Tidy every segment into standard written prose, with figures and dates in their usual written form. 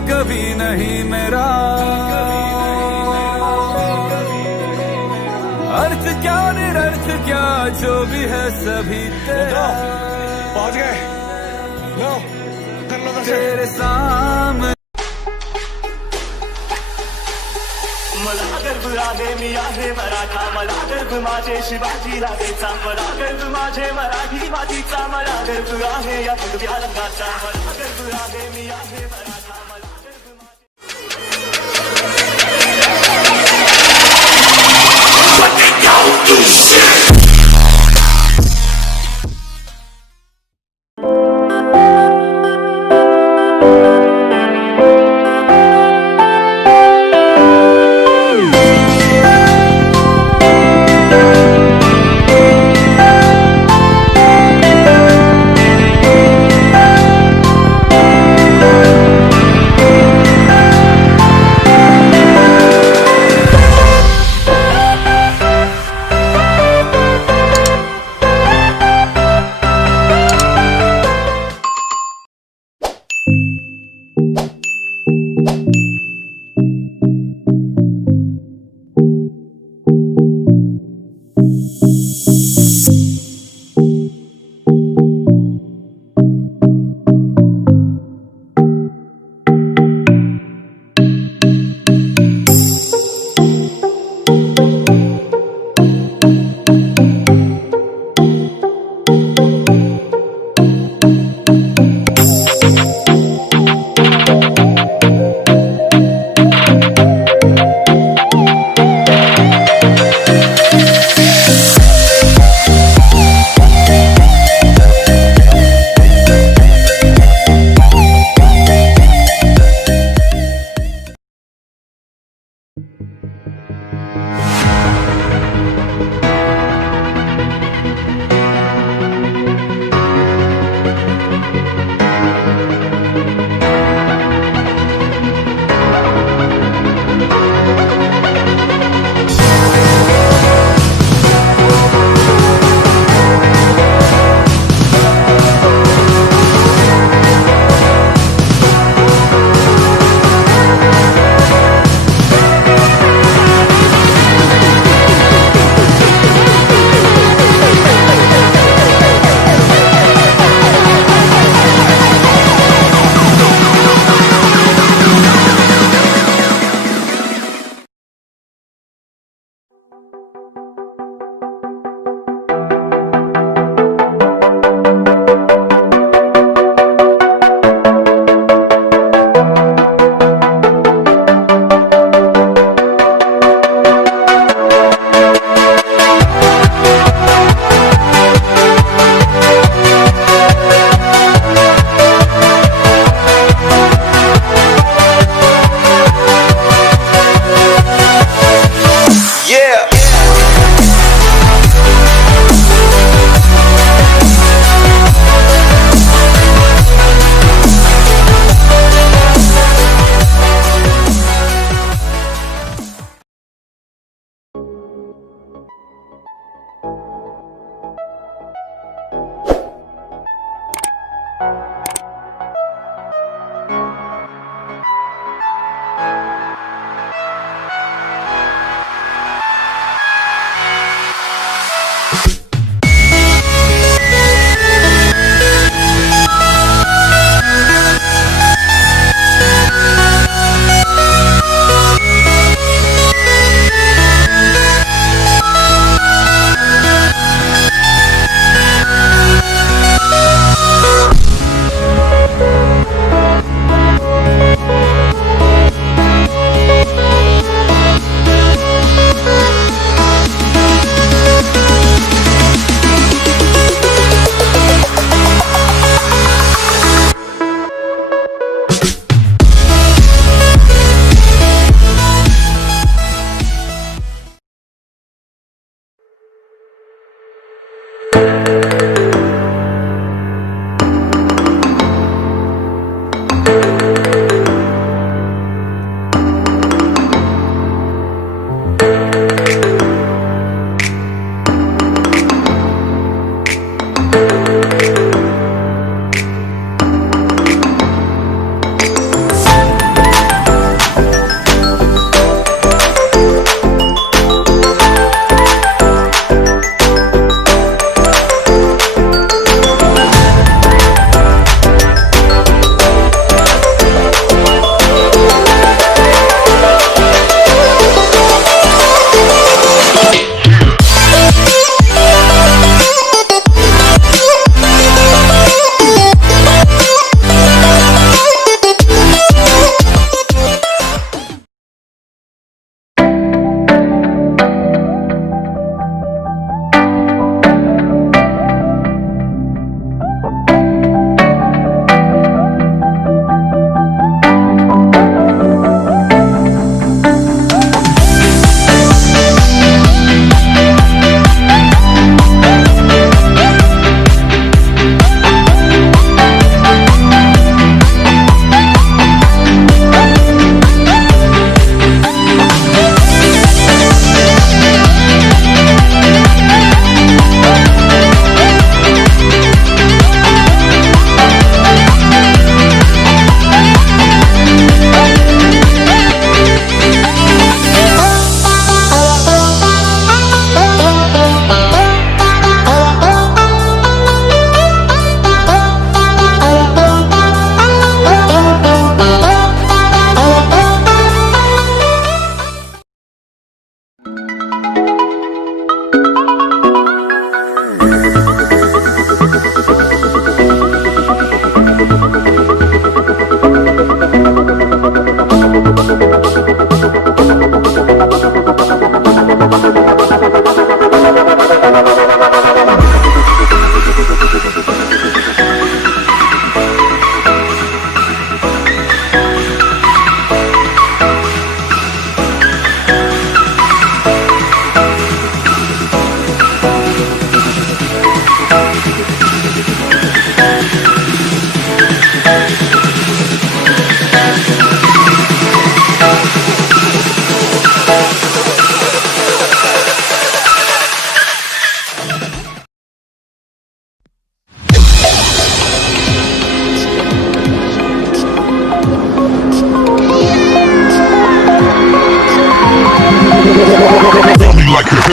कभी नहीं मेरा। अर्थ क्या निरर्थ क्या जो भी है सभी तेरा। पहुंच गए लो, कर लो दर्शन। तेरे सामने मला गर्भ आहे मी आहे मराठा, मला गर्भ माझे शिवाजी राजेचा, मला गर्भ माझे मराठी मातीचा, मला गर्भ आहे या भगव्या रंगाचा, मला गर्भ आहे मी आहे मराठा, मला गर्भ माझे।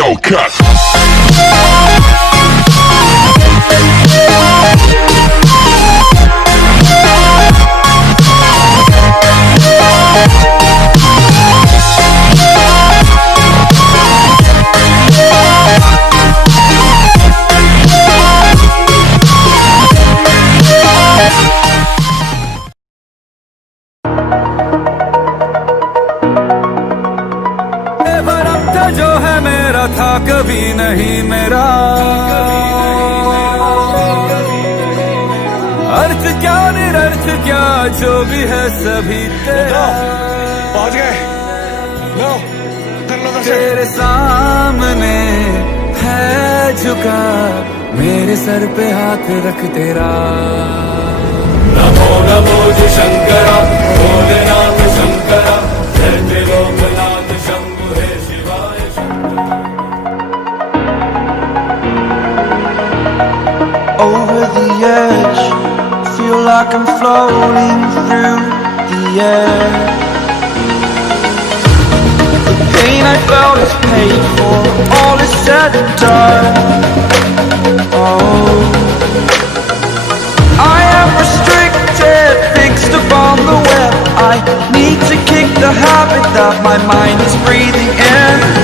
Hellcat. वक्त जो है मेरा था कभी नहीं मेरा, अर्थ क्या निरर्थ क्या जो भी है सभी तेरा। पहुंच गए। लो कर लो दर्शन। तेरे सामने है झुका मेरे सर पे हाथ रख तेरा। नमो नमो जी शंकरा भोलेनाथ शंकरा जय त्रिलोकनाथ शंभु हे शिवाय Over the edge, feel like I'm floating through the air. The pain I felt is paid for, all is said and done. Oh, I am restricted, fixed upon the web. I need to kick the habit that my mind is breathing in.